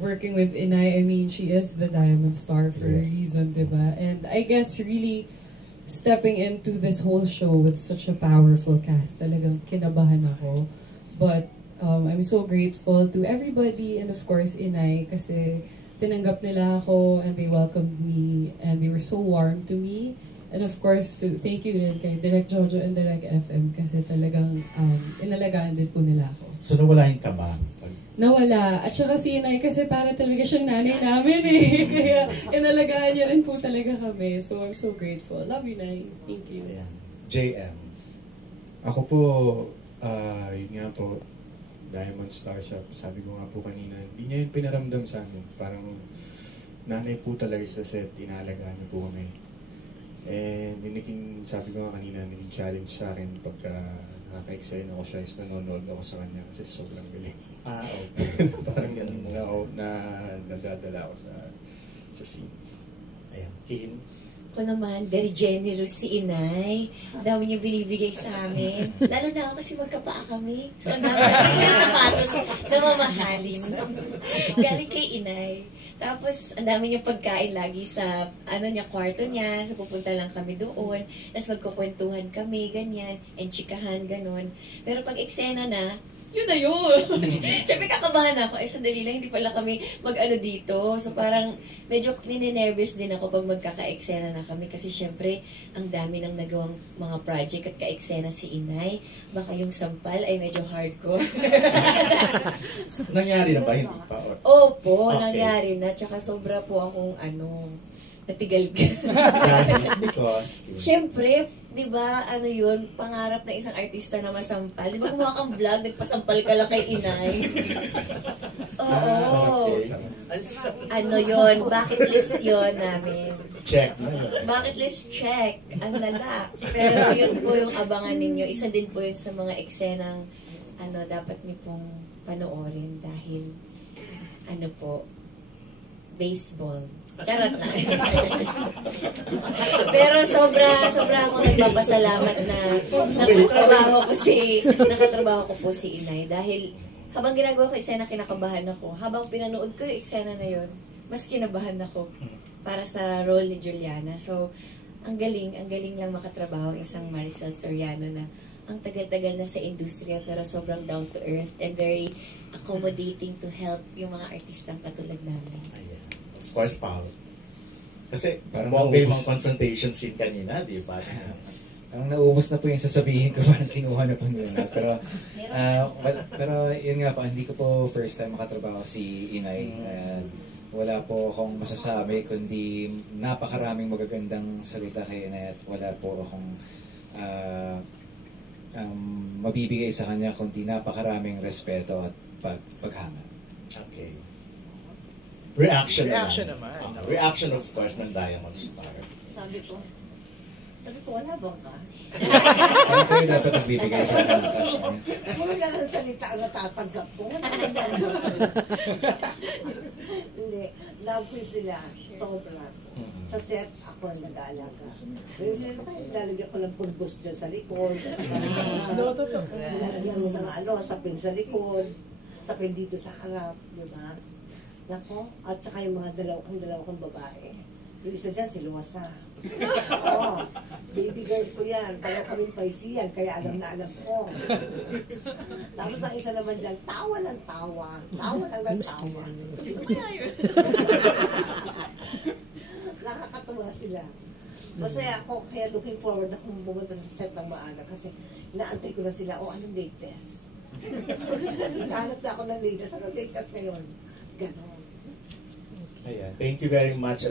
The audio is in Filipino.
working with Inay. I mean, she is the Diamond Star for a reason, diba? And I guess really stepping into this whole show with such a powerful cast, talagang kinabahan ako. But I'm so grateful to everybody and of course Inay kasi tinanggap nila ako and they welcomed me and they were so warm to me. And of course, thank you din kay Direct Jojo and Direct FM kasi talagang inalagaan din po nila ako. So nawala yung kaba? Nawala. At saka si Inay kasi para talaga siyang nanay namin eh. Kaya inalagaan niya rin po talaga kami. So I'm so grateful. Love you, Nay. Thank you. Ayan. JM. Ako po, yun nga po, Diamond Star siya. Sabi ko nga po kanina, hindi niya yung pinaramdam sa amin. Parang nanay po talaga sa set, inaalagaan niya po kami. And sabi ko nga kanina, naging challenge sa akin pagka nakaka-excite ako siya is nanonood ako sa kanya kasi sobrang galing. Okay. Parang nadadala ako sa scenes. Ayan. Kim? Ako naman, very generous si Inay. Dami niya binibigay sa amin. Lalo na ako kasi magkapaa kami. So, ang dami yung sapatos na mamahalin. Galing kay Inay. Tapos, ang dami niyang pagkain lagi sa kwarto niya. So, pupunta lang kami doon. Tapos, magkukwentuhan kami, ganyan. And chikahan, ganon. Pero pag eksena na, yun na yun. Siyempre, kakabahan ako. Sandali lang, hindi pala kami mag-ano dito. So, parang medyo nininervous din ako pag magkaka-eksena na kami. Kasi siyempre, ang dami nang nagawang mga project at ka-eksena si Inay. Baka yung sampal ay medyo hardcore. Nangyari na ba? Hindi pa? Opo, Okay. nangyari na. Tsaka sobra po akong natigal-gal. Because? Siyempre, di ba, yun, pangarap ng isang artista na masampal. Di ba gumawa kang vlog, nagpasampal ka lang kay Inay? Oo. Okay. Yun, bucket list yun namin. Check na yun. Bucket list check. Ang lala. Pero yun po yung abangan ninyo. Isa din po yun sa mga eksenang dapat niyo pong panoorin dahil baseball. Charot lang. Pero sobra ako nagpapasalamat na nakatrabaho ko po si Inay dahil habang ginagawa ko eksena kinakabahan ako. Habang pinanood ko yung eksena na yun, mas kinabahan ako para sa role ni Juliana. So, ang galing lang makatrabaho isang Maricel Soriano na ang tagal-tagal na sa industriya pero sobrang down to earth and very accommodating to help yung mga artistang katulad namin. Ayan. Of course, Paul. Kasi parang may mga confrontation scene kanina, di ba? Ang nauubos na po yung sasabihin ko, parang kinuha na po nila. Pero yun nga po, hindi ko po first time makatrabaho si Inay. Wala po akong masasabi, kundi napakaraming magagandang salita kay Inay at wala po akong mabibigay sa kanya, kundi napakaraming respeto at paghaman. Okay. Reaction naman. Reaction of course ng Diamond Star. Sabi ko, wala bang cash? Ano kayo dapat nagbibigay sa akin ng cash niya? Puro lang ang salita ang natatanggap ko. Hindi. Love ko sila. Sobra. Sa set, ako ang nag-aalaga. Yung sila lalagyan ko ng pulbos dyan sa likod. Lalagyan mo ng sapin sa likod. Sapin dito sa harap. Diba? Nako, at saka yung mga dalawa kong babae. Yung isa dyan, si Luasa. Oo, baby girl ko yan. Dalawa kaming paisiyan, kaya alam na alam ko. Tapos ang isa naman dyan, tawa ng tawa. Tawa lang ng tawa. Nakakatuwa sila. Masaya ako, kaya looking forward na kung pumunta sa set ng maaga kasi inaantay ko na sila, anong latest? Nahanap na ako ng latest. Anong latest ngayon? Ganon. Ayan. Thank you very much.